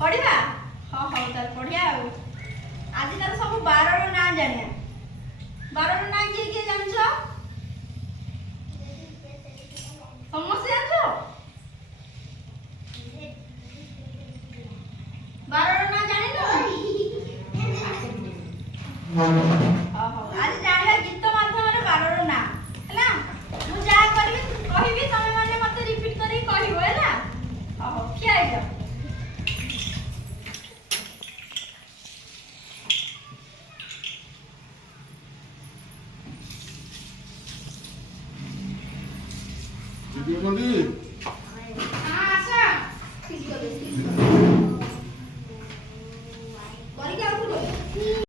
पढ़िबा हाँ हाँ तार पढ़िया आज तार सब 12 रो ना जानिया 12 रो ना किए जानछ समस्या जानछ 12 रो ना जानि न आज जानिबा गीत माध्यम रे 12 रो ना हैला मु जा करबी कहिबी तमे माने मते रिपीट करी कहिबो हैला क्या है Jadi, Mandi.